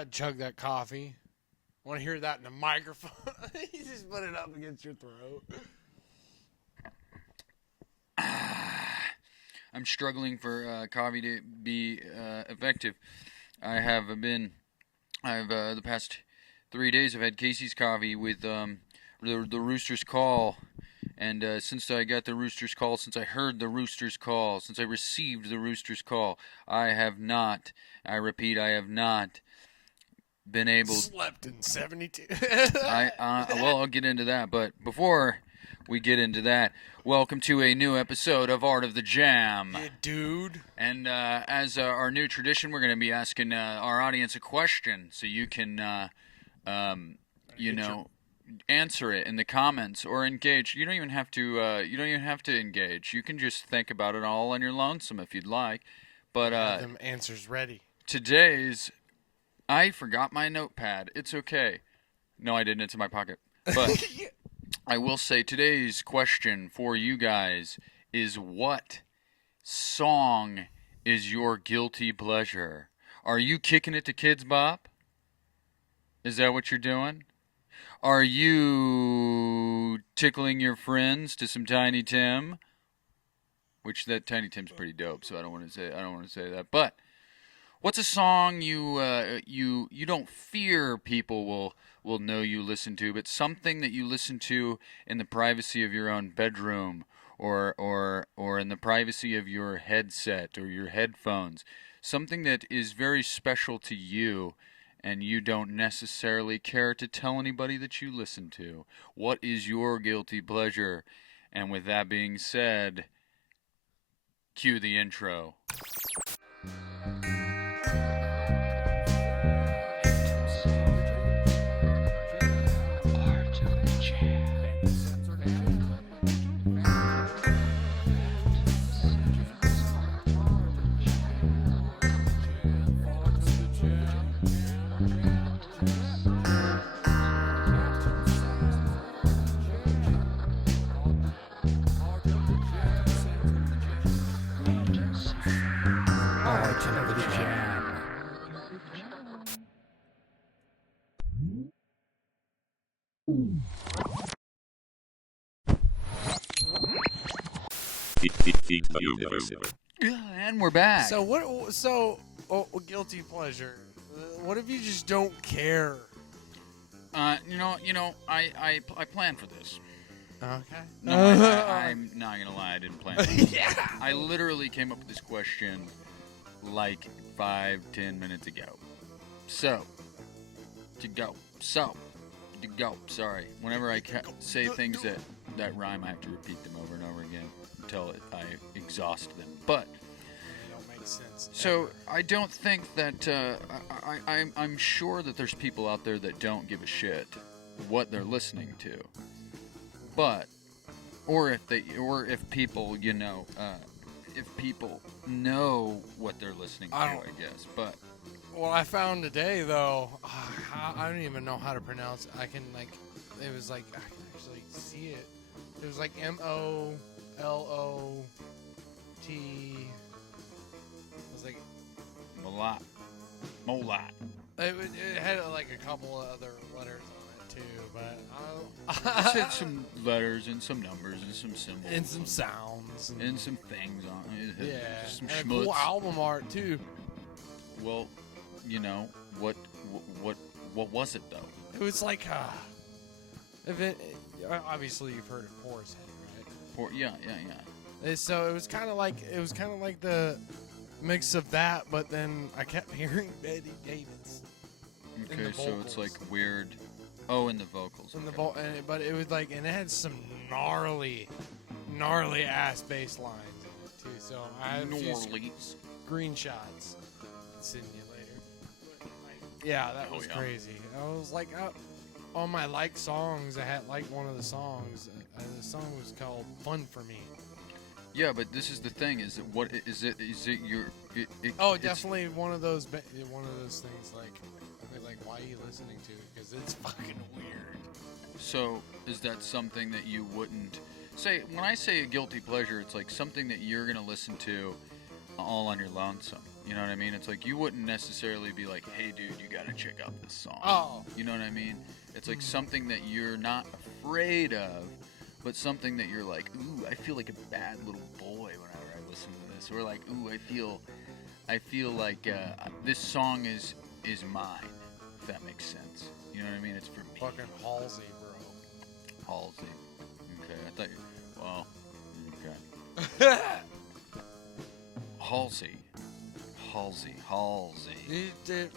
gotta chug that coffee. Want to hear that in the microphone? You just put it up against your throat. I'm struggling for coffee to be effective. I've the past 3 days I've had Casey's coffee with the Rooster's Call, and since I got the Rooster's Call, since I heard the Rooster's Call, since I received the Rooster's Call, I have not been able. Slept in 72. I'll get into that, but before we get into that, welcome to a new episode of Art of the Jam. Yeah, dude. And as our new tradition, we're going to be asking our audience a question, so you can, answer it in the comments or engage. You don't even have to. You don't even have to engage. You can just think about it all on your lonesome if you'd like. But have them answers ready. I forgot my notepad. It's okay. No, I didn't. It's in my pocket. But I will say today's question for you guys is, what song is your guilty pleasure? Are you kicking it to Kids Bop? Is that what you're doing? Are you tickling your friends to some Tiny Tim? Which that Tiny Tim's pretty dope, so I don't want to say that. But what's a song you don't fear people will know you listen to, but something that you listen to in the privacy of your own bedroom or in the privacy of your headset or your headphones, something that is very special to you and you don't necessarily care to tell anybody that you listen to? What is your guilty pleasure? And with that being said, cue the intro. And we're back. So what? Guilty pleasure. What if you just don't care? I planned for this. Okay. No, I'm not gonna lie, I didn't plan for this. Yeah. I literally came up with this question like 5-10 minutes ago. Sorry. Whenever I say things that rhyme, I have to repeat them over and over again until I exhaust them. But They don't make sense. so I don't think that I'm sure that there's people out there that don't give a shit what they're listening to. But if people know what they're listening to, I guess. But what I found today, though, I don't even know how to pronounce it. It was like, I can actually see it. It was like Molot. It was like Molat. It had like a couple of other letters on it too, but It said some letters and some numbers and some symbols and some sounds and some things on it. Yeah, Some and schmutz. cool album art too. Well, what was it though? It was like obviously you've heard of Portishead, right? Yeah. So it was kind of like the mix of that, but then I kept hearing Betty Davis. Okay, so it's like weird. Oh, in the vocals. But it was like, and it had some gnarly ass bass lines in it too. So I had a few screenshots. I'll send you later. Yeah, that was crazy. I was like, on my songs, I had one of the songs. The song was called "Fun for Me." Yeah, but this is the thing: is definitely one of those things. Like, why are you listening to it? Because it's fucking weird. So, is that something that you wouldn't say? When I say a guilty pleasure, it's like something that you're gonna listen to all on your lonesome. You know what I mean? It's like you wouldn't necessarily be like, "Hey, dude, you gotta check out this song. Oh. You know what I mean? It's like something that you're not afraid of, but something that you're like, ooh, I feel like a bad little boy whenever I listen to this. Or like, ooh, I feel like this song is mine, if that makes sense. You know what I mean? It's for me. Fucking Halsey, bro. Halsey. Okay, I thought you... Well, okay. Halsey. Dude,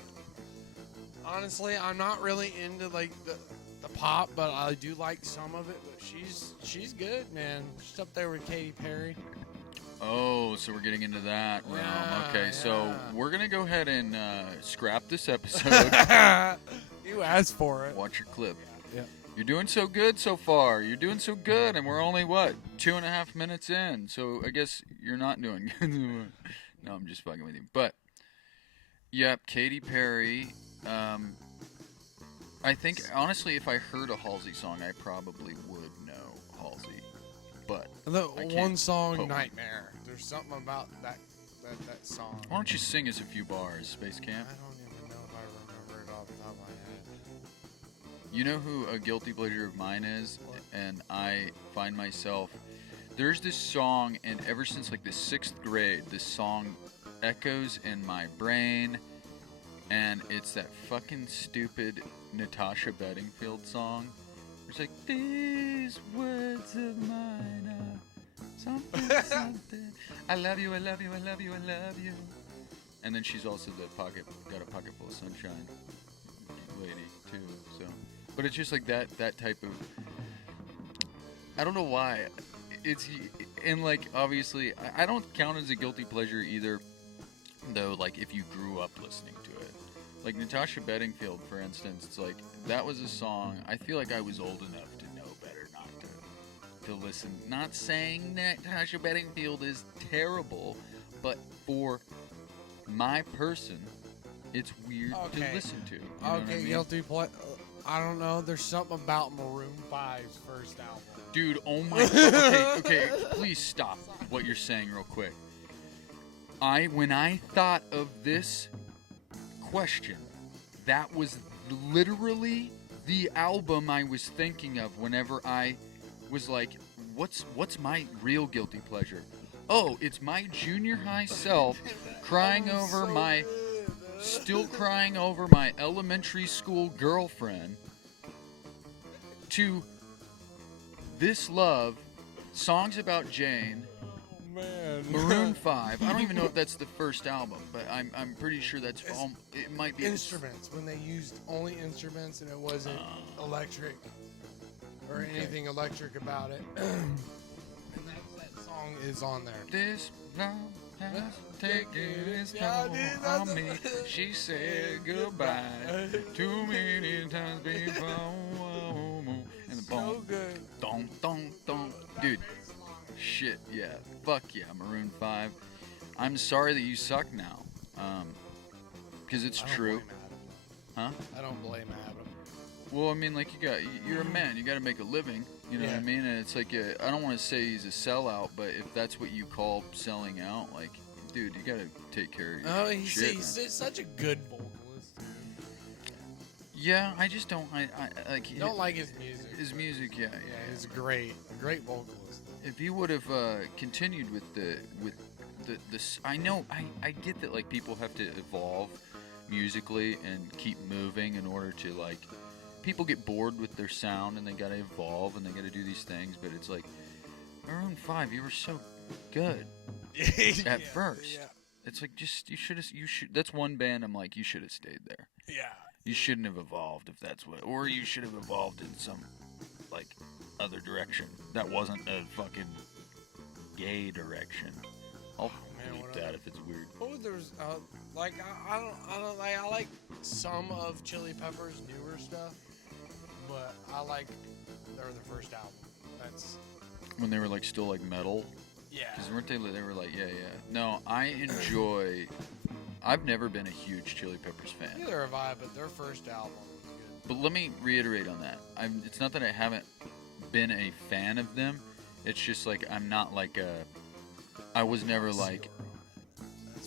honestly, I'm not really into like the pop, but I do like some of it. But she's good, man. She's up there with Katy Perry. Oh, so we're getting into that realm. Yeah, Okay, yeah. so we're gonna go ahead and scrap this episode. You asked for it. Watch your clip. Yeah. You're doing so good so far. You're doing so good, and we're only, what, 2.5 minutes in. So I guess you're not doing good. No, I'm just fucking with you. But, yep, Katy Perry. I think, honestly, if I heard a Halsey song, I probably would know Halsey. But The I can't one song, quote one. Nightmare. There's something about that song. Why don't you sing us a few bars, Space Camp? I don't even know if I remember it off the top of my head. You know who a guilty pleasure of mine is? And I find myself... There's this song, and ever since like the 6th grade, this song echoes in my brain, and it's that fucking stupid Natasha Bedingfield song. It's like, these words of mine are something. I love you, I love you, I love you, I love you. And then she's also got a pocket full of sunshine lady too. So, but it's just like that type of. I don't know why. It's and like obviously I don't count as a guilty pleasure either, though. Like if you grew up listening to it, like Natasha Bedingfield, for instance, it's like that was a song. I feel like I was old enough to know better not to listen. Not saying Natasha Bedingfield is terrible, but for my person, it's weird to listen to. You know what I mean? Guilty pleasure. I don't know. There's something about Maroon 5's first album. Dude, oh my god. Okay, please stop what you're saying real quick. When I thought of this question, that was literally the album I was thinking of whenever I was like, what's my real guilty pleasure? Oh, it's my junior high self still crying over my elementary school girlfriend to This Love, Songs About Jane, Man. Maroon 5. I don't even know if that's the first album, but I'm pretty sure that's it might be Instruments, when they used only instruments and it wasn't electric or anything electric about it. And that song is on there. This love has taken its toll on me. She said goodbye too many times before. And the So boom, good. don't. Dude, shit, yeah. Fuck yeah, Maroon 5. I'm sorry that you suck now. Because it's I don't true. blame Huh? I don't blame Adam. Well, I mean, like, you're a man. You got to make a living. You know what I mean? And it's like, I don't want to say he's a sellout, but if that's what you call selling out, like, dude, you got to take care of your shit. He's such a good vocalist, dude. Yeah, I just don't. I like. You don't like his music. His music, yeah. He's a great vocalist. If he would have continued with the I know I get that like people have to evolve musically and keep moving in order to like. People get bored with their sound and they gotta evolve and they gotta do these things, but it's like Maroon 5, you were so good at first. Yeah. It's like that's one band I'm like, you should have stayed there. Yeah. You shouldn't have evolved if that's what, or you should have evolved in some like other direction that wasn't a fucking gay direction. I'll delete that if it's weird. Oh, there's like I don't like I like some of Chili Peppers' newer stuff, but I like their first album. That's when they were like still like metal. yeah. Because weren't they were like yeah. No, I enjoy. I've never been a huge Chili Peppers fan. Neither have I, but their first album was good. But let me reiterate on that. It's not that I haven't been a fan of them. It's just like I'm not like a. I was never like.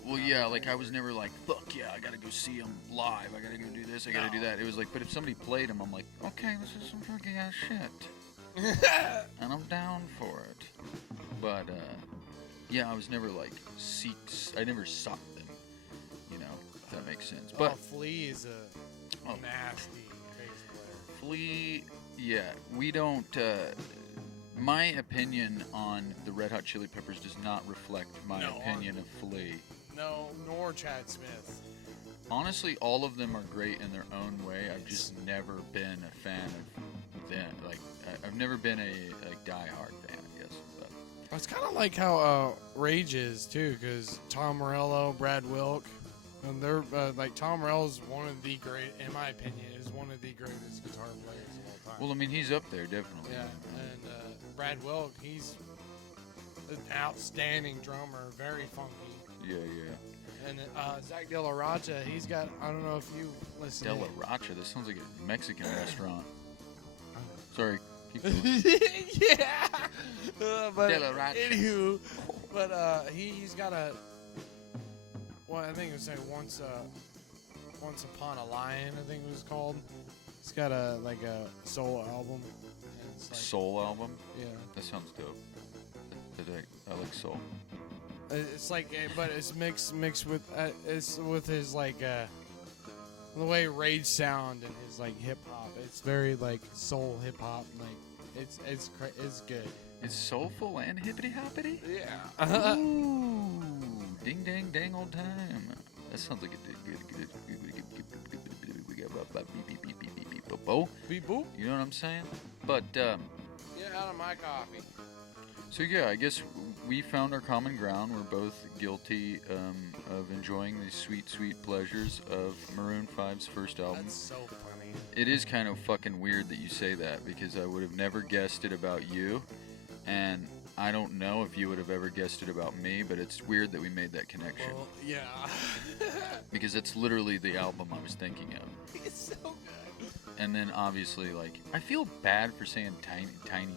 Well, yeah, like I was never like, fuck yeah, I gotta go see him live. I gotta go do this. I gotta do that. It was like, but if somebody played him, I'm like, okay, this is some fucking ass shit, and I'm down for it. But yeah, I was never like I never sought them. You know, if that makes sense. But Flea is a nasty bass player. Flea, yeah, we don't. My opinion on the Red Hot Chili Peppers does not reflect my opinion of Flea. No, nor Chad Smith. Honestly, all of them are great in their own way. I've just never been a fan of them. Like, I've never been a die-hard fan, I guess. But. It's kind of like how Rage is, too, because Tom Morello, Brad Wilk, and they're, like, Tom Morello's one of the great, in my opinion, is one of the greatest guitar players of all time. Well, I mean, he's up there, definitely. Yeah, and Brad Wilk, he's an outstanding drummer, very funky. Yeah, yeah. And Zach De La Rocha, he's got, I don't know if you listen De La to Rocha, this sounds like a Mexican restaurant. Sorry, keep going. yeah! But De La Rocha. anywho, but he's got a, well, I think it was like Once Upon a Lion, I think it was called. He's got a soul album. And it's like, Soul album? Yeah. That sounds dope. I like soul. It's like, but it's mixed with it's with his like the way Rage sound and his like hip hop. It's very like soul hip hop. Like it's good. It's soulful and hippity hoppity. Yeah. Ooh, ding dang dang old time. That sounds like a good. Beep boop. You know what I'm saying? But Get out of my coffee. so yeah, I guess we found our common ground. We're both guilty of enjoying the sweet, sweet pleasures of Maroon 5's first album. That's so funny. It is kind of fucking weird that you say that because I would have never guessed it about you, and I don't know if you would have ever guessed it about me, but it's weird that we made that connection. Well, yeah. Because it's literally the album I was thinking of. It's so good. And then obviously, like, I feel bad for saying Tiny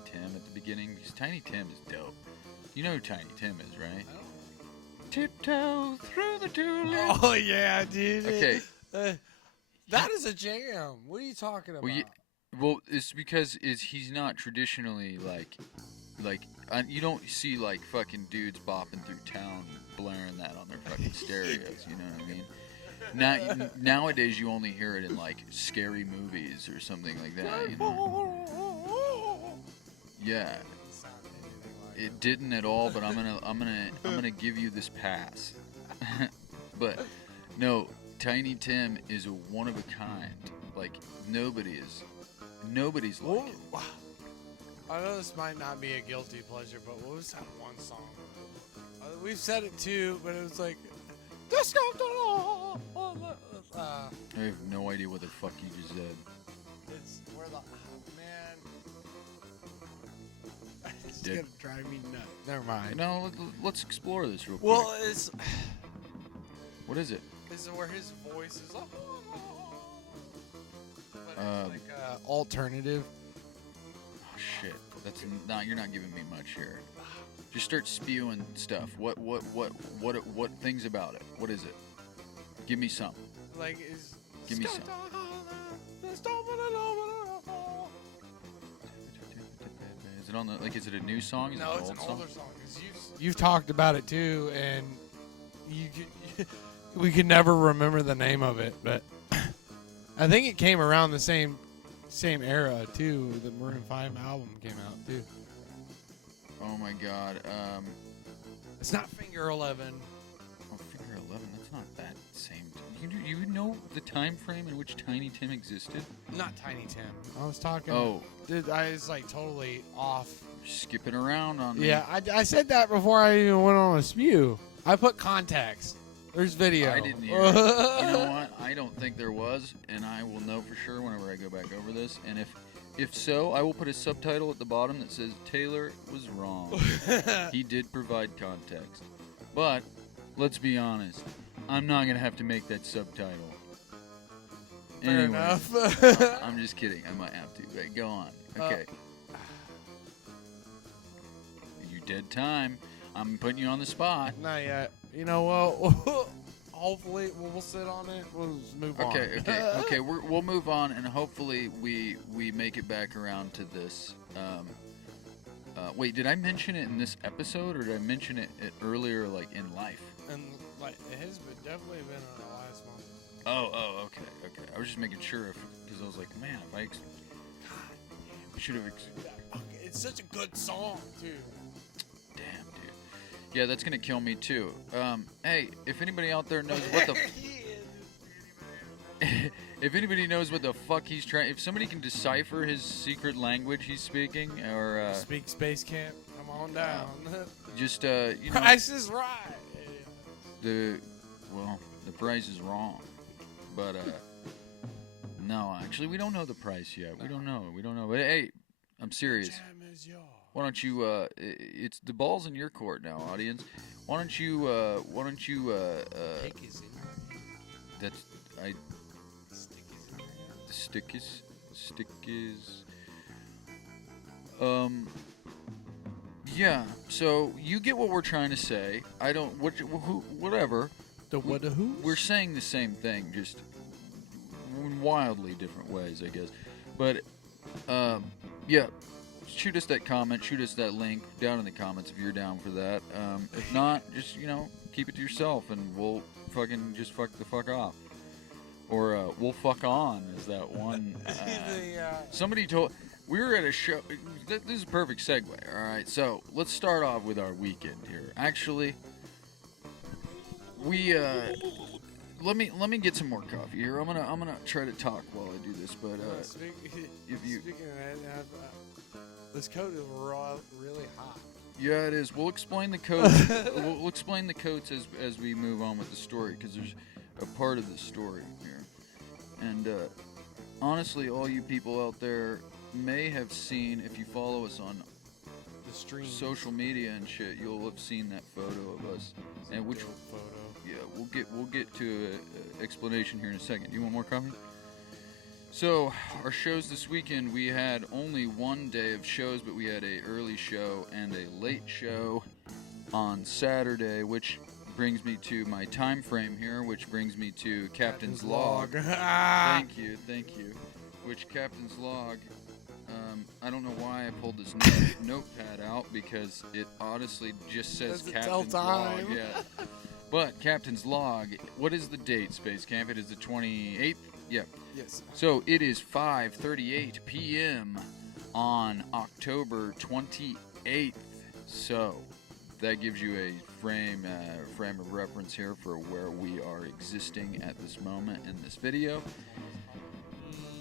Tim at the beginning because Tiny Tim is dope. You know who Tiny Tim is, right? I don't. Tiptoe through the tulips. Oh yeah, dude. Okay. That is a jam. What are you talking about? Well, it's because he's not traditionally like you don't see like fucking dudes bopping through town blaring that on their fucking stereos. You know what I mean? Nowadays you only hear it in like scary movies or something like that. You know? Yeah. It didn't at all, but I'm gonna give you this pass. But no, Tiny Tim is a one of a kind. Like nobody's like it. I know this might not be a guilty pleasure, but what was that one song? We've said it too, but it was like, Disco. I have no idea what the fuck you just said. It's where the man. It's gonna drive me nuts. Never mind. No, let's explore this real quick. Well, it's. What is it? Is it where his voice is? But it's like alternative. Oh shit! That's not. You're not giving me much here. Just start spewing stuff. What things about it? What is it? Give me some. Like is. Give me some. Is it on the like? Is it a new song? Is No, it it's an an old older song? song. You've talked about it too, and we could never remember the name of it, but I think it came around the same era too. The Maroon 5 album came out too. Oh my god. It's not Finger 11. Oh, Finger 11. That's not that same. You know the time frame in which Tiny Tim existed? Not Tiny Tim. I was talking. Oh. Dude, I was like totally off. You're skipping around on me. Yeah, I said that before I even went on a spew. I put context. There's video. I didn't hear it. You know what? I don't think there was, and I will know for sure whenever I go back over this. And if so, I will put a subtitle at the bottom that says Taylor was wrong. He did provide context. But let's be honest. I'm not going to have to make that subtitle. Fair Anyway, enough. I'm just kidding. I might have to. Right, go on. Okay. You did time. I'm putting you on the spot. Not yet. You know what? Hopefully, we'll sit on it. We'll just move on. Okay. We'll move on, and hopefully we make it back around to this. Wait, did I mention it in this episode, or did I mention it earlier, like in life? And like it has definitely been in the last month. Oh, okay. I was just making sure because I was like, man, if I should have. It's such a good song too. Damn, dude. Yeah, that's gonna kill me too. Hey, if anybody out there knows what the. If anybody knows what the fuck he's trying, if somebody can decipher his secret language he's speaking, or speak Space Camp, come on down. Just you know, Price is right. the price is wrong, but no, actually we don't know the price yet. We don't know. But hey, I'm serious. Jam is yours. Why don't you? It's the ball's in your court now, audience. Why don't you? Stick is in your hand. That's I. Stick is in your hand. Stick is. Yeah. So you get what we're trying to say. I don't. Whatever. The what? The who? We're saying the same thing, just in wildly different ways, I guess. But yeah. Shoot us that comment. Shoot us that link down in the comments if you're down for that. If not, just keep it to yourself, and we'll fucking just fuck the fuck off. Or we'll fuck on, is that one. Somebody told. We were at a show. This is a perfect segue. All right, so let's start off with our weekend here. Actually, we let me get some more coffee here. I'm gonna try to talk while I do this, but if you. Speaking of that, this coat is really hot. Yeah, it is. We'll explain the coats. we'll explain the coats as we move on with the story, because there's a part of the story here. And honestly, all you people out there may have seen, if you follow us on The stream. social media and shit, you'll have seen that photo of us. And which photo. Yeah, we'll get to an explanation here in a second. You want more coffee? So, our shows this weekend, we had only one day of shows, but we had a early show and a late show on Saturday, which brings me to my time frame here, which brings me to Captain's Log. Thank you. Which Captain's Log, I don't know why I pulled this notepad out, because it honestly just says Captain's Log. Yeah. But Captain's Log, what is the date, Space Camp? It is the 28th? Yeah. Yes. So it is 5:38 p.m. on October 28th. So that gives you a frame of reference here for where we are existing at this moment in this video.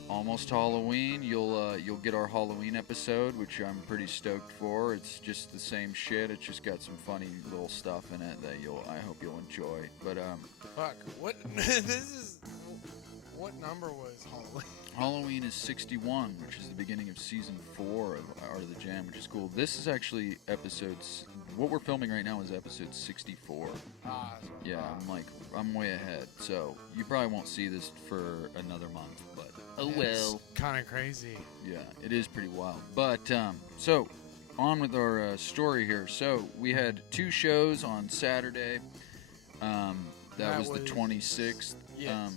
Almost Halloween. You'll get our Halloween episode, which I'm pretty stoked for. It's just the same shit. It's just got some funny little stuff in it that I hope you'll enjoy. But fuck. What? What number was Halloween? Halloween is 61, which is the beginning of season 4 of Art of the Jam, which is cool. This is actually what we're filming right now is episode 64. Yeah, I'm way ahead. So you probably won't see this for another month, but oh well. Kind of crazy. Yeah, it is pretty wild. But so on with our story here. So we had 2 shows on Saturday. That was the 26th. Yes.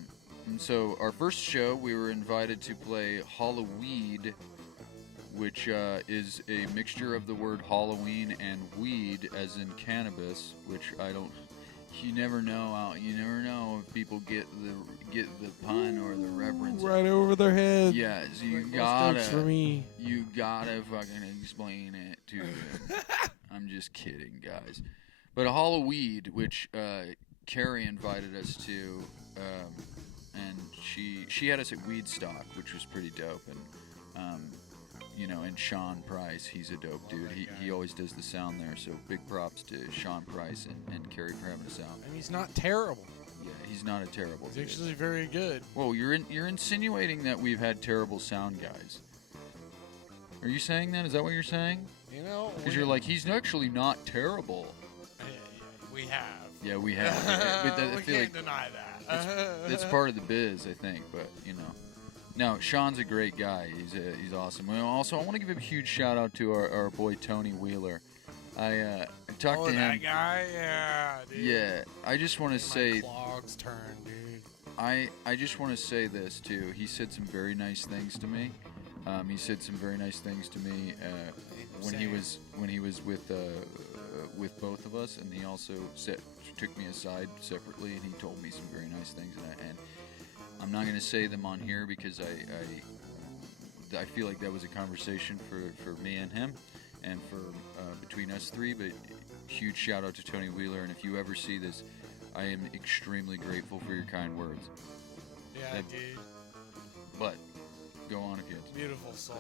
And so our first show, we were invited to play Halloweed, which is a mixture of the word Halloween and weed, as in cannabis, which I don't. You never know. You never know if people get the pun or the reference right over their head. Yeah, so you gotta fucking explain it to them. I'm just kidding, guys. But a Halloweed, which Karry invited us to. And she had us at Weedstock, which was pretty dope, and and Shaun Price, he's a dope dude. He always does the sound there, so big props to Shaun Price and Karry for having us out. And he's not terrible. Yeah, he's not a terrible dude. He's actually very good. Whoa, you're insinuating that we've had terrible sound guys. Are you saying that? Is that what you're saying? Because you're like, he's actually not terrible. We have. Yeah, we have. We can't deny that. It's part of the biz, I think, but no, Sean's a great guy. He's awesome. Also, I want to give a huge shout out to our boy Tony Wheeler. I talked to him. that guy? Yeah, dude. Yeah, I just want to say. Clog's turn, dude. I just want to say this too. He said some very nice things to me. He said some very nice things to me when he was with both of us, and he also took me aside separately, and he told me some very nice things. And I'm not going to say them on here because I feel like that was a conversation for me and him, and for between us three. But huge shout out to Tony Wheeler, and if you ever see this, I am extremely grateful for your kind words. Yeah, dude. But go on again. Beautiful soul.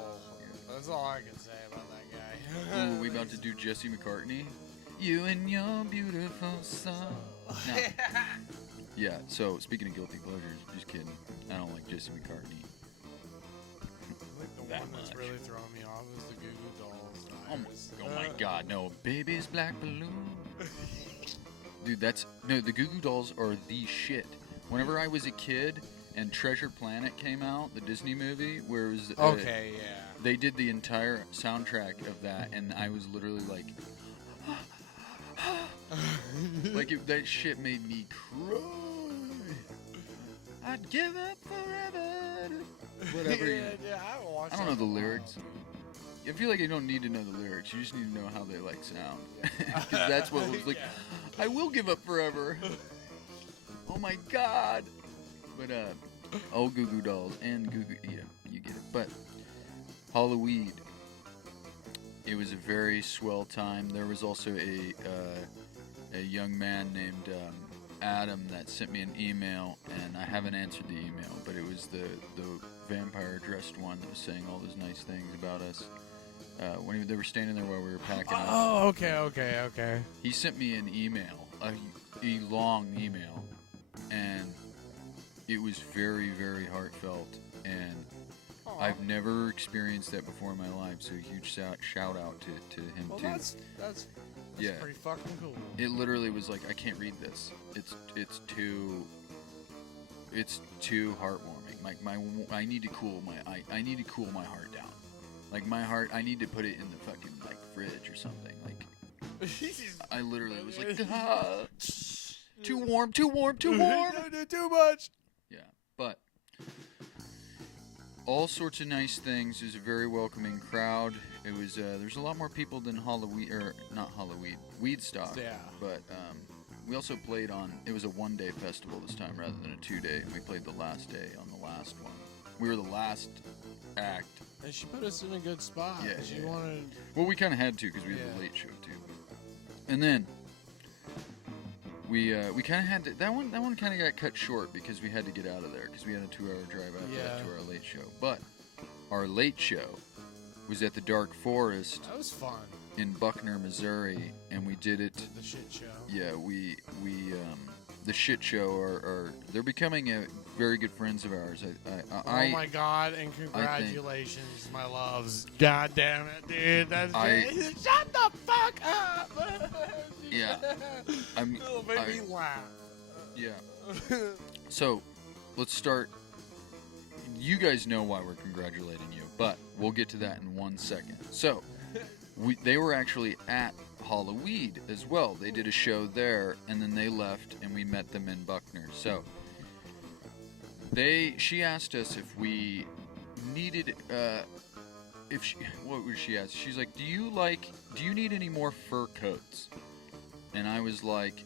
That's all I can say about that guy. Ooh, we about to do Jesse McCartney. You and your beautiful soul. No. Yeah. So speaking of guilty pleasures, just kidding. I don't like Jesse McCartney. I think the one that's really throwing me off is the Goo Goo Dolls. Oh my God, no! Baby's black balloon. Dude, the Goo Goo Dolls are the shit. Whenever I was a kid and Treasure Planet came out, the Disney movie, where it was okay, yeah, they did the entire soundtrack of that, and I was literally like, that shit made me cry. I'd give up forever. Whatever. I don't know the lyrics. I feel like you don't need to know the lyrics. You just need to know how they sound. Because that's what was like. I will give up forever. Oh my God. But Goo Goo Dolls and Goo Goo, yeah, you get it. But Halloweed, it was a very swell time. There was also a young man named Adam that sent me an email, and I haven't answered the email, but it was the vampire dressed one that was saying all those nice things about us. When they were standing there while we were packing up. Oh, okay. He sent me an email, a long email, and it was very, very heartfelt, and I've never experienced that before in my life, so huge shout out to him too. That's pretty fucking cool. It literally was like, I can't read this. It's too heartwarming. Like I need to cool I need to cool my heart down. Like my heart, I need to put it in the fucking fridge or something. Like I literally was like, too warm. Too much. Yeah, but all sorts of nice things. It was a very welcoming crowd. It was there's a lot more people than Halloweed, or not Halloweed, Weedstock. Yeah. But we also played on. It was a one-day festival this time rather than a 2-day. And we played the last day on the last one. We were the last act. And she put us in a good spot. Yeah. She wanted. Well, we kind of had to because we had the late show too. And then we kind of had to. That one kind of got cut short because we had to get out of there because we had a 2-hour drive out to our late show. But our late show was at the Dark Forest. That was fun. In Buckner, Missouri, and we did it. The Schitt Show. Yeah, we the Schitt Show are they're becoming very good friends of ours. Oh my God! And congratulations, my loves. God damn it, dude! That's shut the fuck up. Yeah, It'll make me laugh. Yeah. So, let's start. You guys know why we're congratulating you, but we'll get to that in 1 second. So, they were actually at Halloweed as well. They did a show there, and then they left, and we met them in Buckner. So, she asked us if we needed, what was she asked? She's like, do you need any more fur coats? And I was like,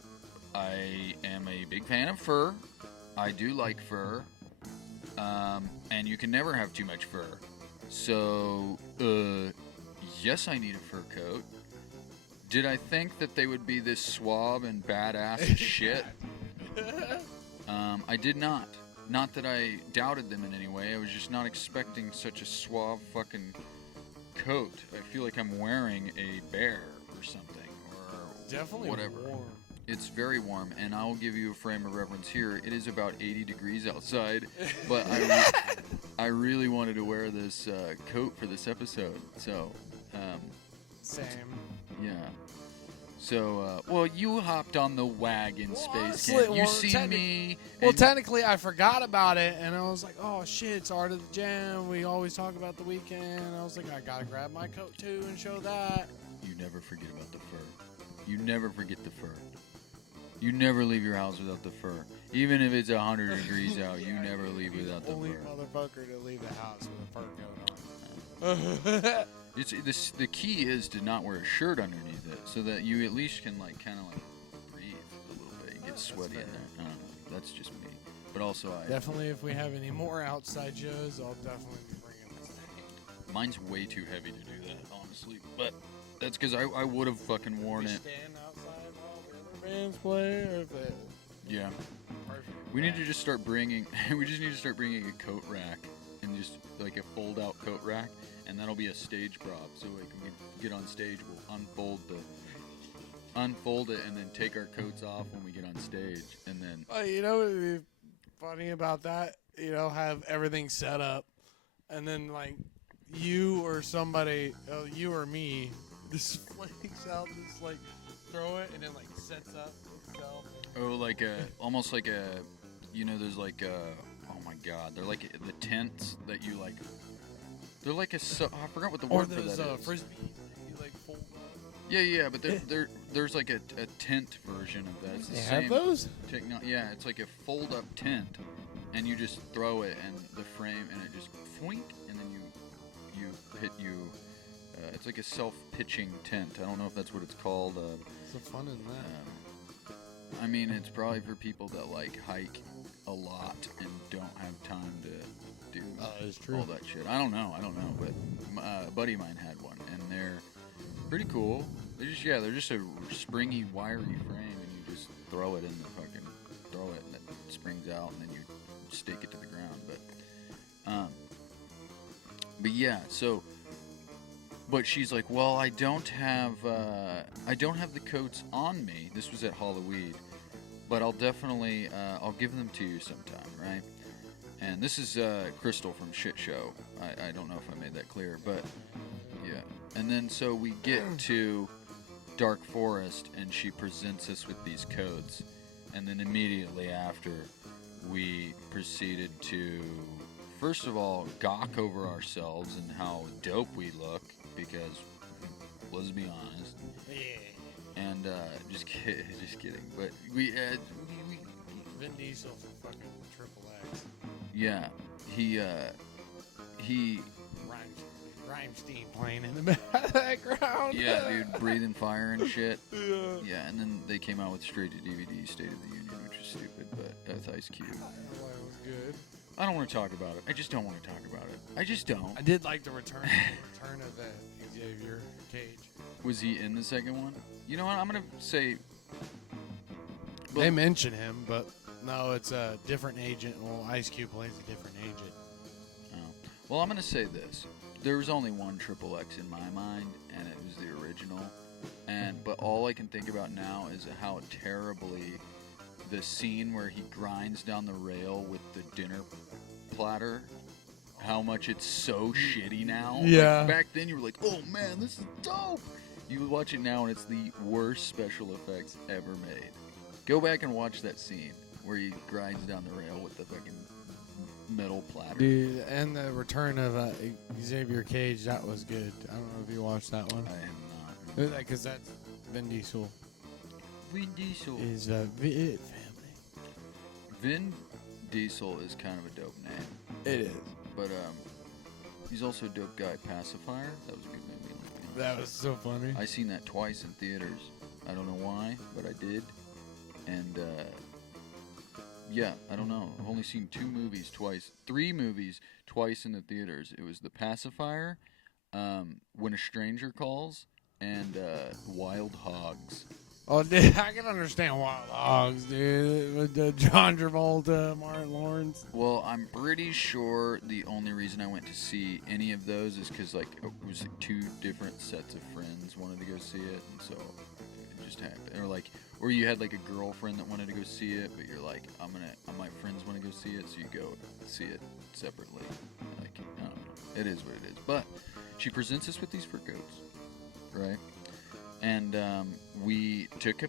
I am a big fan of fur. I do like fur. And you can never have too much fur. So, yes, I need a fur coat. Did I think that they would be this suave and badass as shit? I did not. Not that I doubted them in any way. I was just not expecting such a suave fucking coat. I feel like I'm wearing a bear or something. Or definitely whatever. Warm. It's very warm, and I'll give you a frame of reference here. It is about 80 degrees outside, but I really wanted to wear this coat for this episode. So, same. Yeah. So, well, you hopped on the wagon, Space honestly, Kid. You see me. Well, technically, I forgot about it, and I was like, oh, shit, it's Art of the Jam. We always talk about the weekend. And I was like, I got to grab my coat, too, and show that. you never forget about the fur. You never forget the fur. You never leave your house without the fur. Even if it's 100 degrees out, you never leave without the Only fur. motherfucker to leave the house with a fur coat on. The key is to not wear a shirt underneath it, so that you at least can kind of breathe a little bit and get sweaty in there. I don't know. That's just me. But also definitely, if we have any more outside shows, I'll definitely be bringing this thing. Mine's way too heavy to do that, honestly. But that's because I would have fucking worn it. Stand outside while the other bands play, or if it. Yeah. Perfect. We need to just start bringing. We just need to start bringing a coat rack and just like a fold-out coat rack, and that'll be a stage prop. So like when we get on stage, we'll unfold it, and then take our coats off when we get on stage, and then. You know what would be funny about that? You know, have everything set up, and then like you or somebody, you or me, just flakes out, just like throw it, and then like sets up itself. Oh, like almost like there's like oh my god, they're like the tents that you like. They're like I forgot what the word for that is. Or frisbee, you like fold up. Yeah, but there's like a tent version of that. It's the same have those? Yeah, it's like a fold-up tent, and you just throw it and the frame, and it just foink, and then you hit you. It's like a self-pitching tent. I don't know if that's what it's called. What's the fun in that? I mean, it's probably for people that like hike a lot and don't have time to do all that shit. I don't know, but a buddy of mine had one, and they're pretty cool. They're just a springy, wiry frame, and you just throw it in the fucking, and it springs out, and then you stake it to the ground. But yeah, so. But she's like, well, I don't have the coats on me. This was at Halloweed, but I'll definitely, I'll give them to you sometime, right? And this is Crystal from Schitt Show. I don't know if I made that clear, but yeah. And then so we get to Dark Forest, and she presents us with these coats, and then immediately after, we proceeded to, first of all, gawk over ourselves and how dope we look. Because, let's be honest. Yeah. And just kidding. But we Vin Diesel from fucking Triple X. Yeah, he Rhymestein playing in the background. Yeah, dude, breathing fire and shit. Yeah, and then they came out with straight to DVD State of the Union, which is stupid, but that's Ice Cube. That was good. I don't want to talk about it. I just don't want to talk about it. I just don't. I did like the return of the Xavier Cage. Was he in the second one? You know what? I'm gonna say. They mention him, but no, it's a different agent. Well, Ice Cube plays a different agent. Oh. Well, I'm gonna say this. There was only one Triple X in my mind, and it was the original. But all I can think about now is how terribly the scene where he grinds down the rail with the dinner platter, how much it's so shitty now. Yeah. Like back then you were like, oh man, this is dope. You watch it now and it's the worst special effects ever made. Go back and watch that scene where he grinds down the rail with the fucking metal platter. Dude, and the return of Xavier Cage, that was good. I don't know if you watched that one. I have not. Because that's Vin Diesel. Vin Diesel. Is family. Vin Diesel is kind of a dope name. It is. But he's also a dope guy. Pacifier, that was a good movie. That was so funny. I seen that twice in theaters. I don't know why, but I did. And yeah, I don't know. I've only seen 3 movies twice in the theaters. It was The Pacifier, When a Stranger Calls, and Wild Hogs. Oh, dude, I can understand Wild Hogs, dude. With John Travolta, Martin Lawrence. Well, I'm pretty sure the only reason I went to see any of those is because like it was 2 different sets of friends wanted to go see it, and so it just happened. Or you had like a girlfriend that wanted to go see it, but you're like, my friends want to go see it, so you go see it separately. Like, I don't know. It is what it is. But she presents us with these fur coats, right? And we took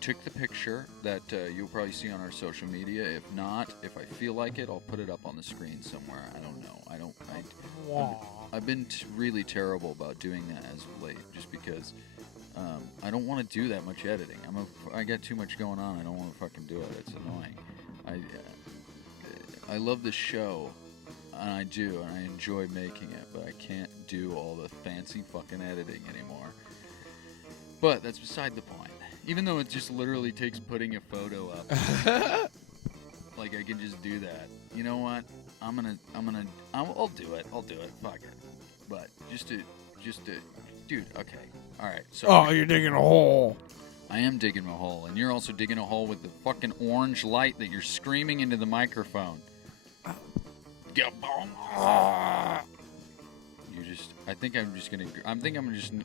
the picture that you'll probably see on our social media. If not, if I feel like it, I'll put it up on the screen somewhere. I don't know. I've been really terrible about doing that as of late, just because I don't want to do that much editing. I got too much going on. I don't want to fucking do it. It's annoying. I love this show, and I do, and I enjoy making it, but I can't do all the fancy fucking editing anymore. But that's beside the point. Even though it just literally takes putting a photo up. Like, I can just do that. You know what? I'll do it. I'll do it. Fuck it. But just to, dude, okay. All right. So. Oh, you're digging a hole. I am digging a hole, and you're also digging a hole with the fucking orange light that you're screaming into the microphone.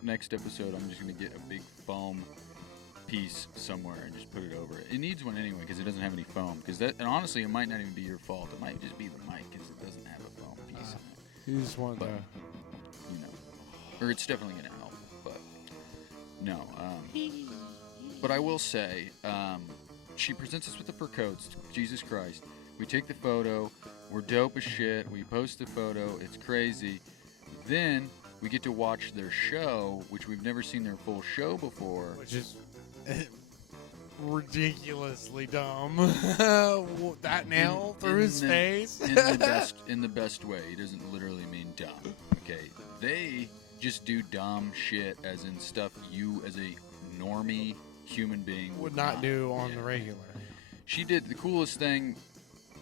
Next episode, I'm just gonna get a big foam piece somewhere and just put it over it. It needs one anyway because it doesn't have any foam. And honestly, it might not even be your fault. It might just be the mic because it doesn't have a foam piece in it. You just want to, or it's definitely gonna help. But no. But I will say, she presents us with the fur coats. Jesus Christ. We take the photo. We're dope as shit. We post the photo. It's crazy. Then we get to watch their show, which we've never seen their full show before. which is ridiculously dumb. That nail through his face. In the best way. He doesn't literally mean dumb. Okay. They just do dumb shit, as in stuff you as a normie human being would not do on the regular. She did the coolest thing.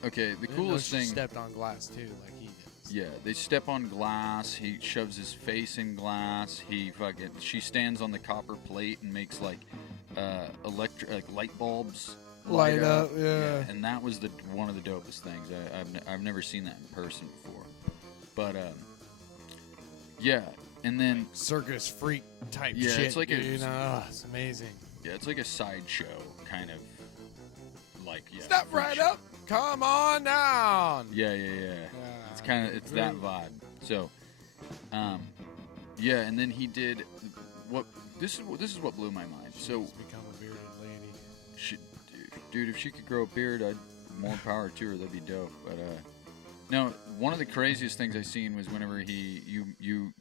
Okay, the coolest thing. She stepped on glass too, like he did. Yeah, they step on glass. He shoves his face in glass. She stands on the copper plate and makes like light bulbs light up. Yeah. And that was one of the dopest things. I've never seen that in person before. But yeah, and then circus freak type yeah, shit. It's like it's amazing. Yeah, it's like a sideshow kind of. Step right up. Come on down. Yeah. It's that vibe. So, yeah, and then he did what? This is what blew my mind. She's so become a bearded lady. Dude, if she could grow a beard, more power to her. That'd be dope. But no, one of the craziest things I seen was whenever you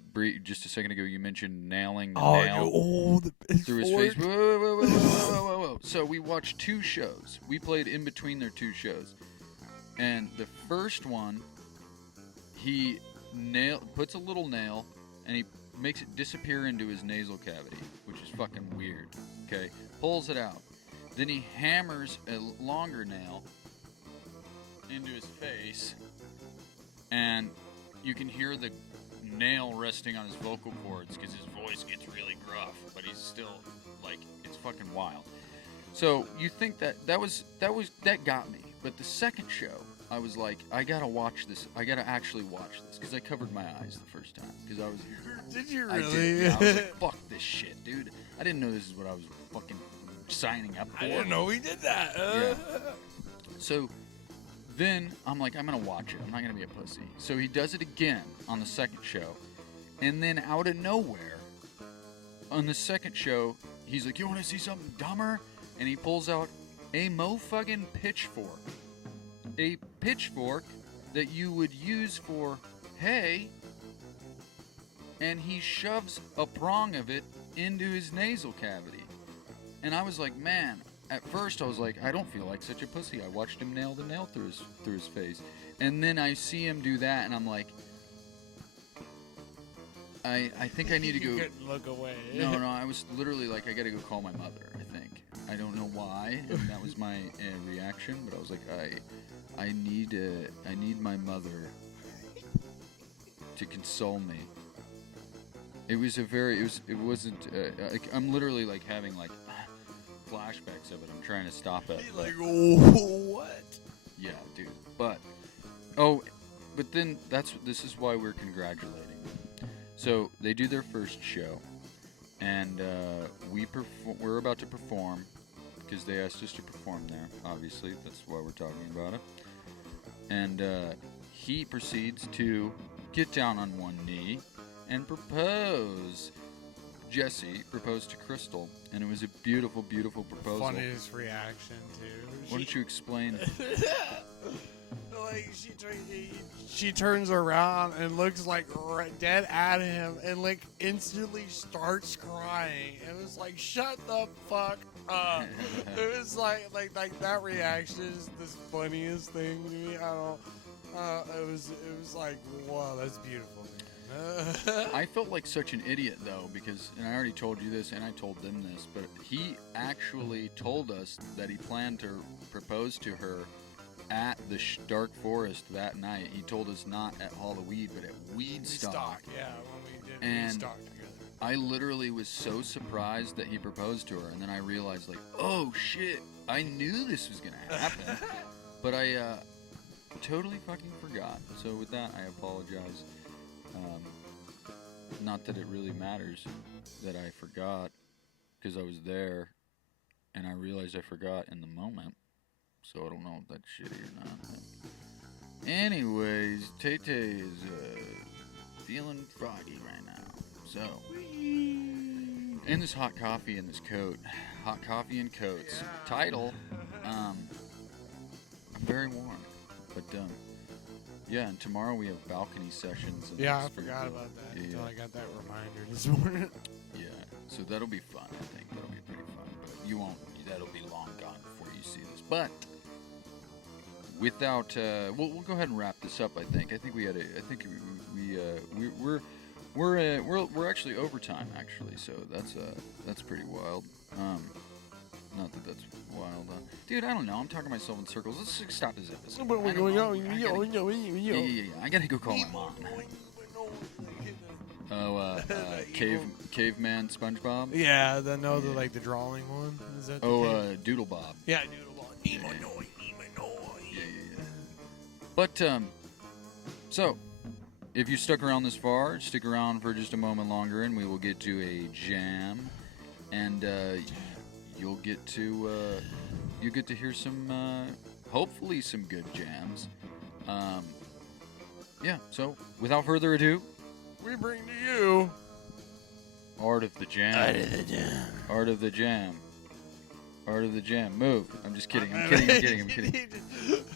just a second ago you mentioned nailing the nail through his face. Whoa. So we watched two shows. We played in between their two shows, and the first one, he puts a little nail and he makes it disappear into his nasal cavity, which is fucking weird. Okay, pulls it out. Then he hammers a longer nail into his face, and you can hear the nail resting on his vocal cords because his voice gets really gruff, but he's still it's fucking wild. So you think that got me, but the second show I was like, I gotta watch this. I gotta actually watch this because I covered my eyes the first time because I was. Did you really? I did. Yeah, I was like, fuck this shit, dude. I didn't know this is what I was fucking signing up for. I didn't know he did that. Yeah. So then I'm like, I'm gonna watch it. I'm not gonna be a pussy. So he does it again on the second show, and then out of nowhere, on the second show, he's like, "You want to see something dumber?" And he pulls out a mo-fucking pitchfork. A pitchfork that you would use for hay, and he shoves a prong of it into his nasal cavity. And I was like, man, at first I was like, I don't feel like such a pussy. I watched him nail the nail through his face. And then I see him do that, and I'm like, I think I need to go. You couldn't look away. No, I was literally like, I gotta go call my mother, I think. I don't know why, and that was my reaction, but I was like, I need my mother to console me. It wasn't, I'm literally like having like flashbacks of it. I'm trying to stop it. Like, what? Yeah, dude. But then this is why we're congratulating them. So they do their first show, and we're about to perform because they asked us to perform there. Obviously, that's why we're talking about it. And he proceeds to get down on one knee and propose. Jesse proposed to Crystal, and it was a beautiful, beautiful proposal. Funniest reaction too. Why don't you explain? like she turns around and looks like dead at him and like instantly starts crying. It was like, shut the fuck up. It was like that reaction is the funniest thing to me. I don't. It was like, wow, that's beautiful, man. I felt like such an idiot though, because, and I already told you this and I told them this, but he actually told us that he planned to propose to her at the dark forest that night. He told us not at Halloweed, but at Weedstock. Yeah, when we did and Weedstock together. I literally was so surprised that he proposed to her, and then I realized, like, oh shit, I knew this was gonna happen, but I totally fucking forgot. So with that, I apologize. Not that it really matters that I forgot, because I was there, and I realized I forgot in the moment. So I don't know if that's shitty or not. Anyways, Tay-Tay is feeling froggy right now. So, and this hot coffee in this coat. Hot coffee and coats. Yeah. Title, very warm. But, yeah, and tomorrow we have balcony sessions. And Yeah, I forgot about that until I got that reminder this morning. Yeah, so that'll be fun, I think. That'll be pretty fun. But you won't, that'll be long gone before you see this. But, without, we'll go ahead and wrap this up, I think. I think we had we're actually overtime, actually, so that's pretty wild. Not that that's wild. Dude, I don't know. I'm talking myself in circles. Let's stop this episode. Yeah. I gotta go call my mom. Oh, caveman SpongeBob? Yeah, the drawing one. Is that Doodle Bob. Yeah, Doodle Bob. Yeah. But, so, if you stuck around this far, stick around for just a moment longer and we will get to a jam. And, you'll get to hear some, hopefully some good jams. Yeah, so, without further ado, we bring to you Art of the Jam. Art of the Jam. Art of the Jam. Art of the Jam. Move. I'm just kidding. I'm kidding.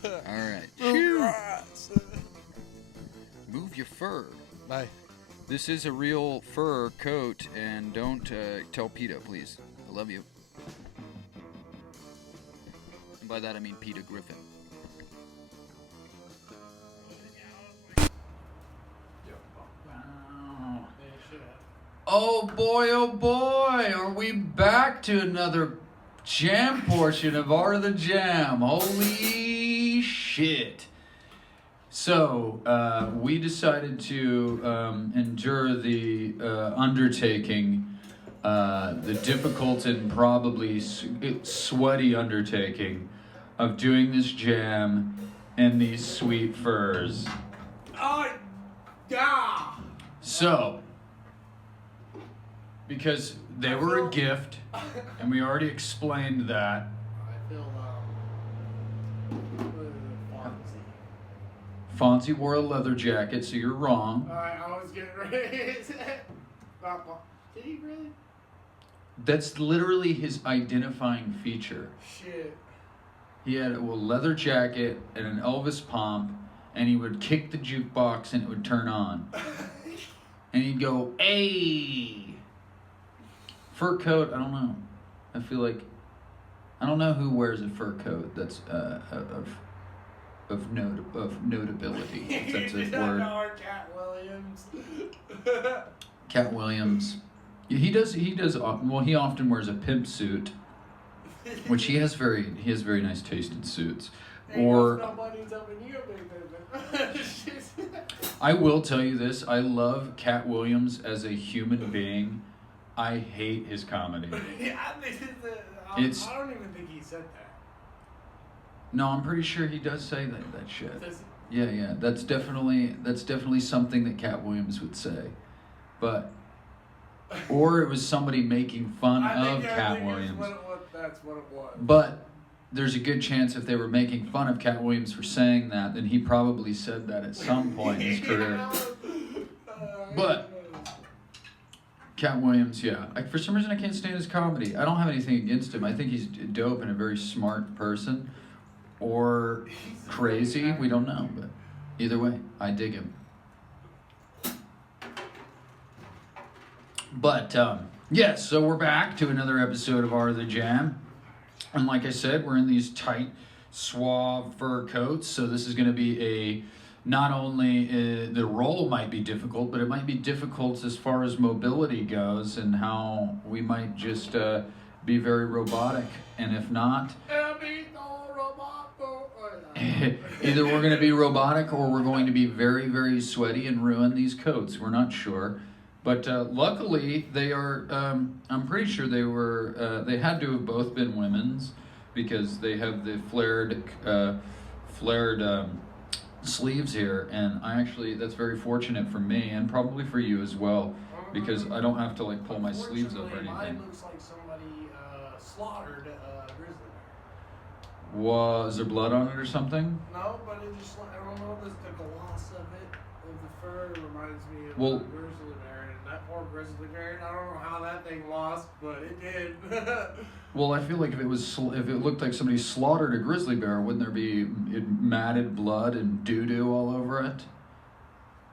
All right. Move your fur. Bye. This is a real fur coat, and don't tell PETA, please. I love you. And by that I mean PETA Griffin. Oh boy, are we back to another jam portion of Art of the Jam. Holy shit. So, we decided to endure the undertaking, the difficult and probably sweaty undertaking of doing this jam in these sweet furs. Oh, yeah. So, because they were a gift, and we already explained that. I feel, Fonzie wore a leather jacket, so you're wrong. I was getting ready. Did he really? That's literally his identifying feature. Shit. He had a leather jacket and an Elvis pomp, and he would kick the jukebox and it would turn on. And he'd go, "Hey!" Fur coat, I don't know. I feel like, I don't know who wears a fur coat that's of notability. If that's a word. Cat Williams. Cat Williams. Yeah, he does. Well, he often wears a pimp suit, which he has very nice taste in suits. Or I will tell you this: I love Cat Williams as a human being. I hate his comedy. Yeah, I don't even think he said that. No, I'm pretty sure he does say that shit. Yeah. That's definitely something that Cat Williams would say. But or it was somebody making fun of Cat Williams. That's what it was. But there's a good chance if they were making fun of Cat Williams for saying that, then he probably said that at some point in his career. But Cat Williams, yeah. For some reason, I can't stand his comedy. I don't have anything against him. I think he's dope and a very smart person. or crazy. We don't know, but either way, I dig him. But, yes, so we're back to another episode of Art of the Jam. And like I said, we're in these tight, suave fur coats. So this is going to be not only the roll might be difficult, but it might be difficult as far as mobility goes and how we might just be very robotic. And if not, either we're going to be robotic or we're going to be very, very sweaty and ruin these coats. We're not sure. But luckily, they are, I'm pretty sure they had to have both been women's because they have the flared sleeves here. And that's very fortunate for me and probably for you as well because I don't have to like pull my sleeves up or anything. Mine looks like somebody slaughtered a grizzly bear. Was there blood on it or something? No, but it just, I don't know, the gloss of it, of the fur reminds me of Well, a grizzly bear. That poor grizzly bear, I don't know how that thing lost, but it did. Well, I feel like if it looked like somebody slaughtered a grizzly bear, wouldn't there be matted blood and doo-doo all over it?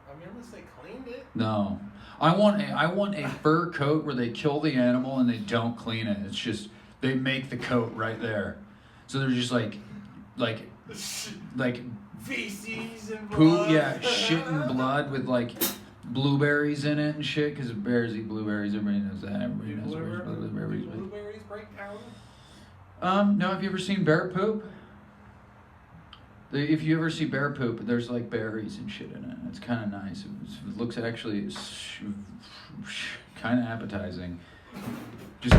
I mean, unless they cleaned it. No. I want a fur coat where they kill the animal and they don't clean it. It's just, they make the coat right there. So they're just like feces and blood. Poop, yeah, shit and blood with like blueberries in it and shit, because bears eat blueberries. Everybody knows that. Everybody knows blueberries. Blueberries break down? No, have you ever seen bear poop? If you ever see bear poop, there's like berries and shit in it. It's kind of nice. It looks actually kind of appetizing. Just,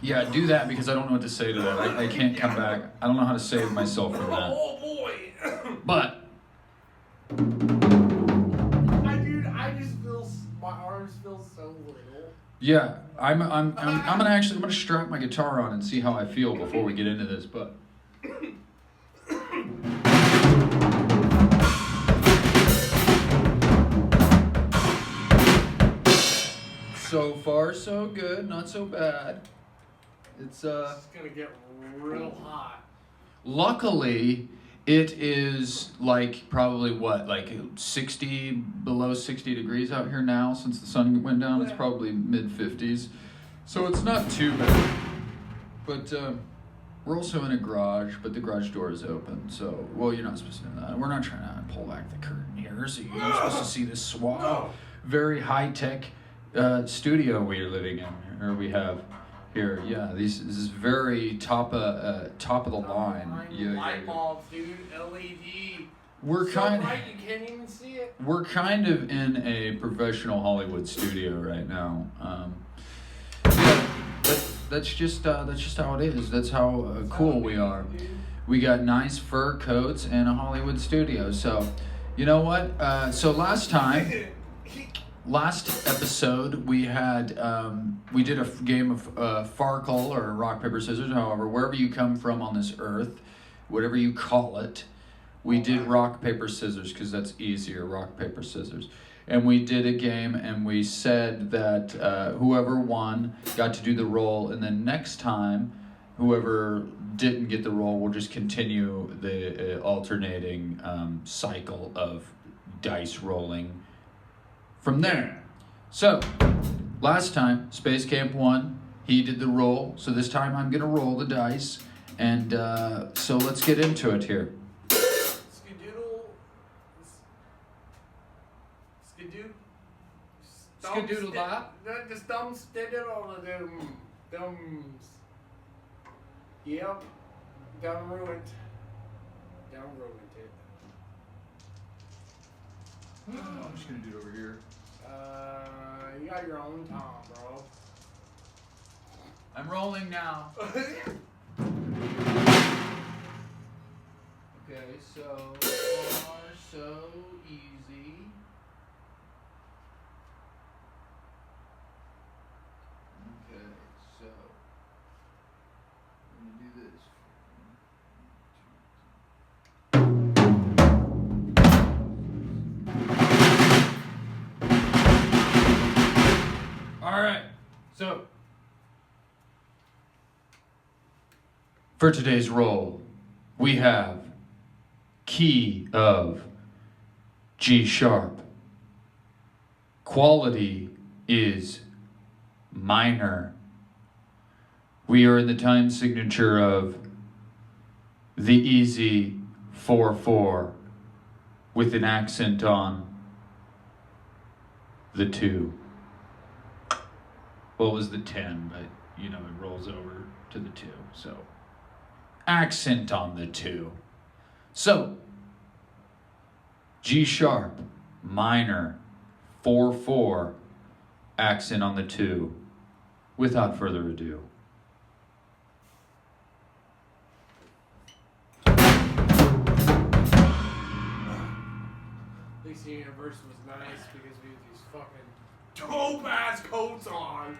yeah, do that because I don't know what to say to that. I can't come back. I don't know how to save myself from that. Oh boy! But my arms feel so little. yeah, I'm gonna strap my guitar on and see how I feel before we get into this. But so far so good, not so bad. It's gonna get real hot. Luckily, it is like probably below 60 degrees out here now since the sun went down. It's probably mid 50s. So it's not too bad. But we're also in a garage, but the garage door is open. So, well, you're not supposed to know that. We're not trying to pull back the curtain here. So you're supposed to see this suave, very high-tech studio we're living in, or we have here. Yeah, this is very top of the line. Yeah, light bulbs, dude, LED. We're kind bright you can't even see it. We're kind of in a professional Hollywood studio right now. That's just how it is. That's how cool we are. We got nice fur coats and a Hollywood studio. So, you know what? So last episode we had we did a game of Farkle or rock paper scissors. However, wherever you come from on this earth, whatever you call it, we did rock paper scissors because that's easier. Rock paper scissors, and we did a game, and we said that whoever won got to do the roll, and then next time, whoever didn't get the roll will just continue the alternating cycle of dice rolling from there. So, last time, Space Camp won. He did the roll. So this time I'm going to roll the dice. And so let's get into it here. Skadoodle-bop? The stumps did it all of them. Thumbs. Yep. Done ruined it. I'm just going to do it over here. You got your own Tom, bro. I'm rolling now. Okay, so far so easy. Okay, so I'm gonna do this. All right, so for today's roll, we have key of G sharp. Quality is minor. We are in the time signature of the easy 4/4 with an accent on the 2. Well, it was the 10, but you know, it rolls over to the 2. So, accent on the 2. So, G sharp, minor, 4/4, accent on the 2. Without further ado. At least the universe was nice because we had these fucking dope ass coats on.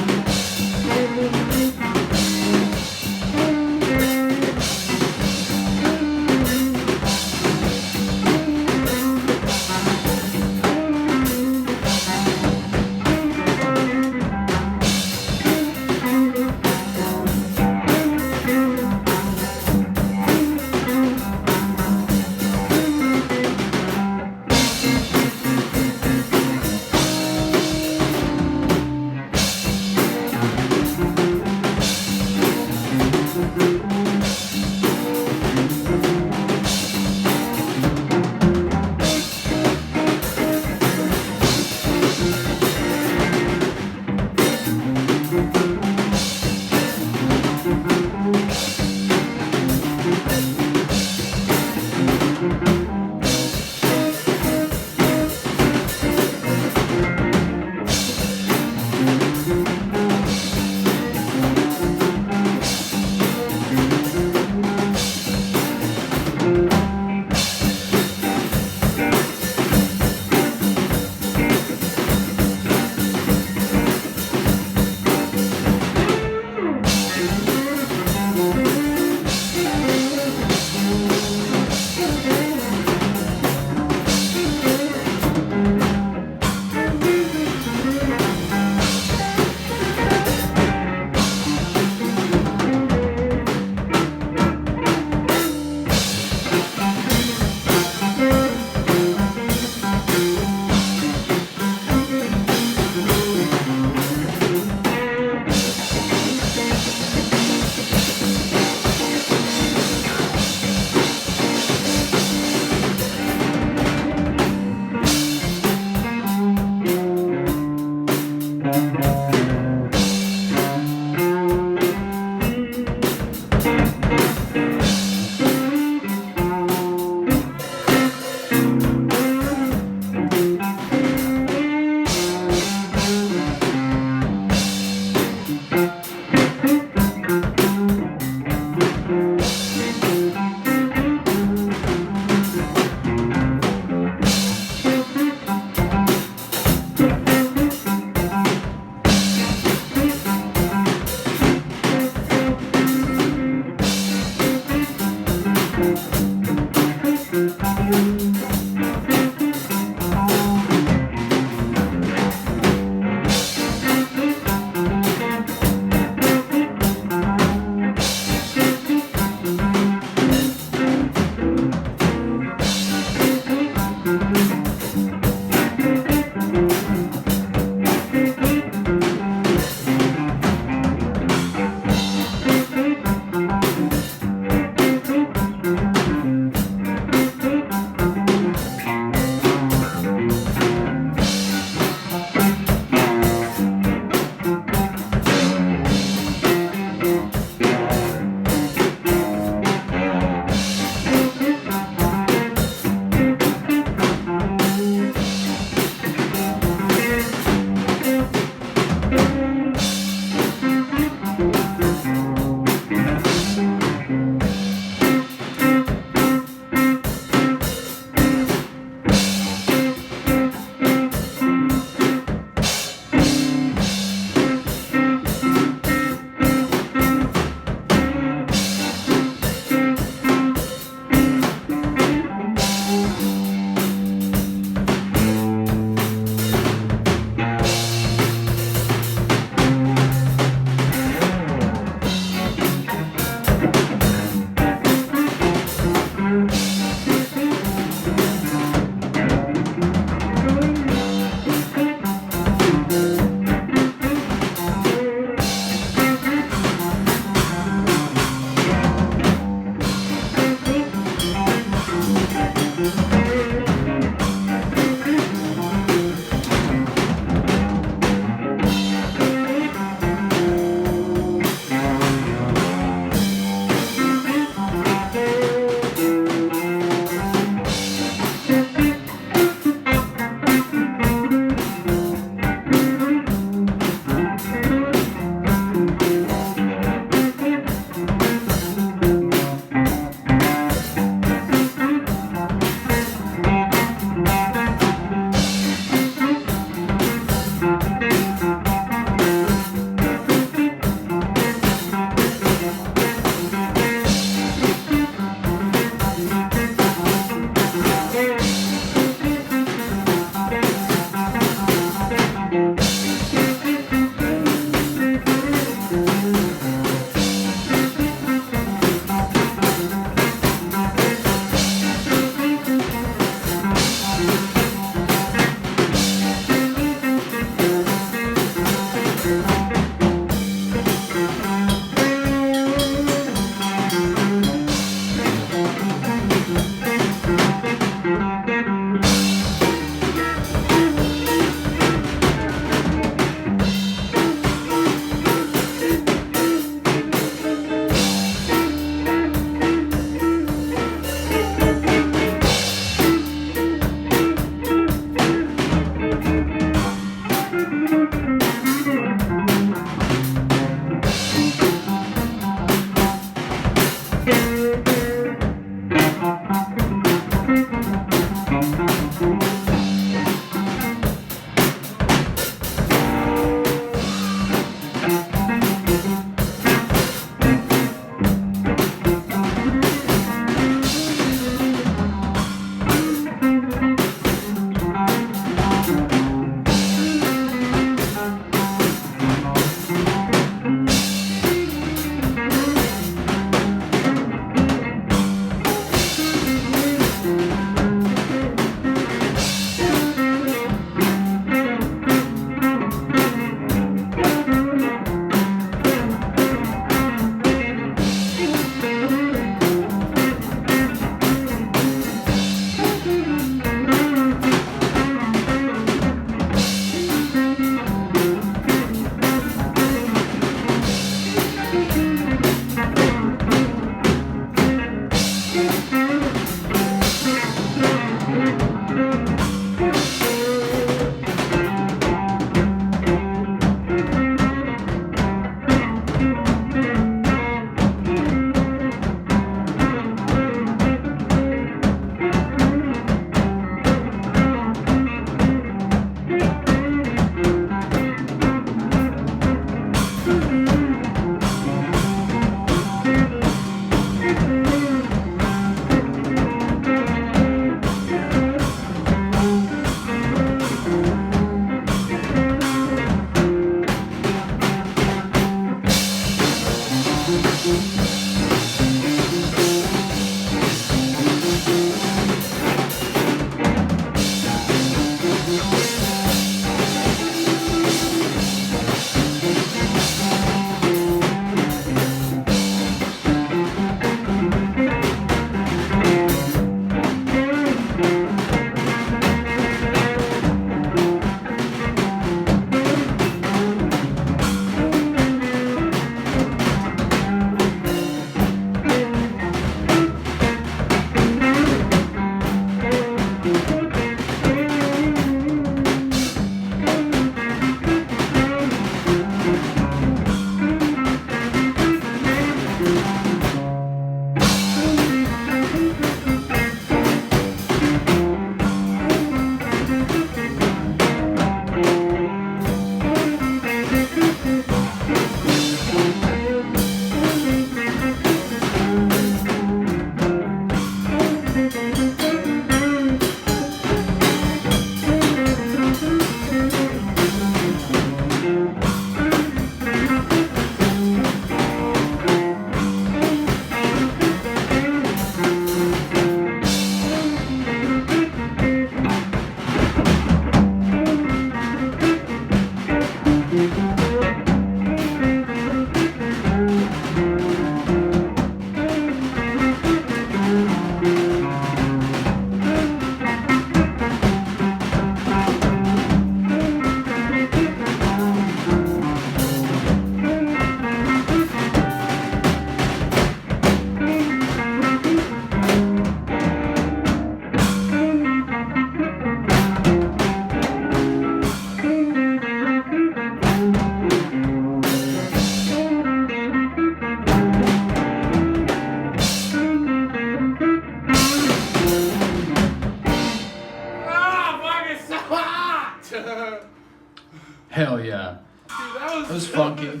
Hell yeah. Dude, that was funky.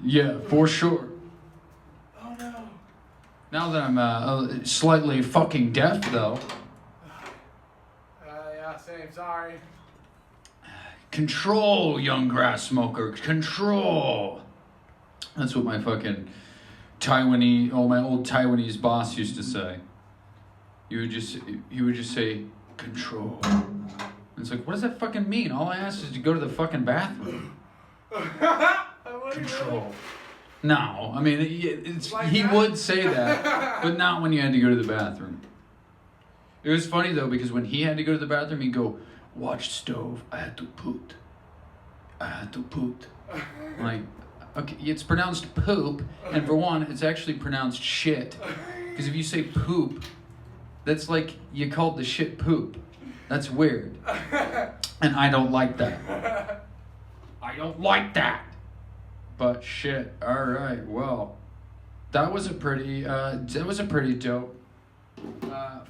Yeah, for sure. Oh no. Now that I'm slightly fucking deaf, though. Yeah, same. Sorry. Control, young grass smoker. Control. That's what my fucking my old Taiwanese boss used to say. He would just say, control. And it's like, what does that fucking mean? All I asked is to go to the fucking bathroom. Control. No, I mean, he would say that, but not when you had to go to the bathroom. It was funny, though, because when he had to go to the bathroom, he'd go, watch stove, I had to poot. Like, okay, it's pronounced poop, and for one, it's actually pronounced shit. Because if you say poop, that's like you called the shit poop. That's weird. And I don't like that. I don't like that. But shit, alright, well, that was a pretty dope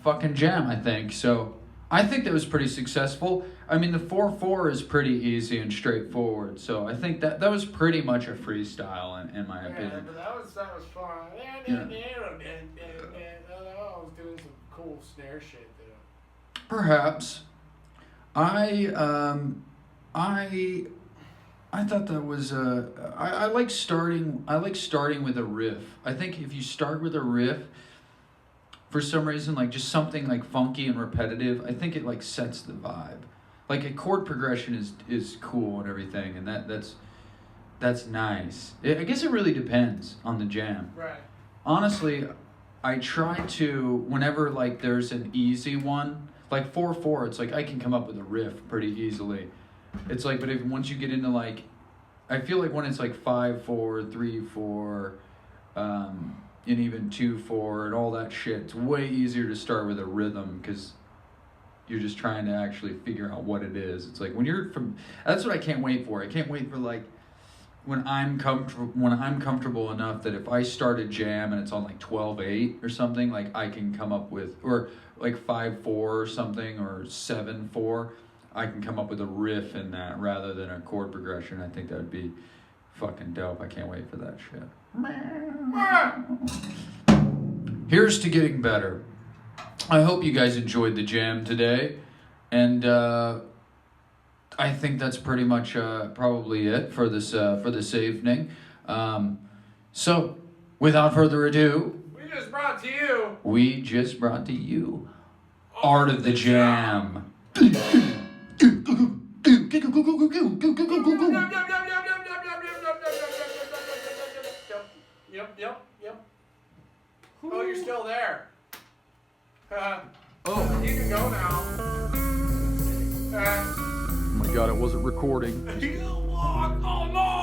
fucking jam, I think. So, I think that was pretty successful. I mean, the 4/4 is pretty easy and straightforward. So, I think that was pretty much a freestyle, in my opinion. Yeah, but that was fun. Yeah. I was doing some cool snare shit, though. Perhaps. I thought that was I like starting with a riff. I think if you start with a riff, for some reason, like just something like funky and repetitive, I think it like sets the vibe. Like a chord progression is cool and everything, and that's nice. I guess it really depends on the jam. Right. Honestly, I try to, whenever like there's an easy one, like 4/4, it's like I can come up with a riff pretty easily. It's like, but once you get into like, I feel like when it's like 5/4, 3/4, and even 2/4 and all that shit, it's way easier to start with a rhythm because you're just trying to actually figure out what it is. It's like that's what I can't wait for. I can't wait for like when I'm comfortable enough that if I start a jam and it's on like 12/8 or something, like I can come up with, or like 5/4 or something, or 7/4. I can come up with a riff in that rather than a chord progression. I think that would be fucking dope. I can't wait for that shit. Here's to getting better. I hope you guys enjoyed the jam today. And I think that's pretty much probably it for this evening. So, without further ado, We just brought to you Art of the Jam. Yep. Oh, you're still there. Oh. You can go now. Oh my god, it wasn't recording. You walk along.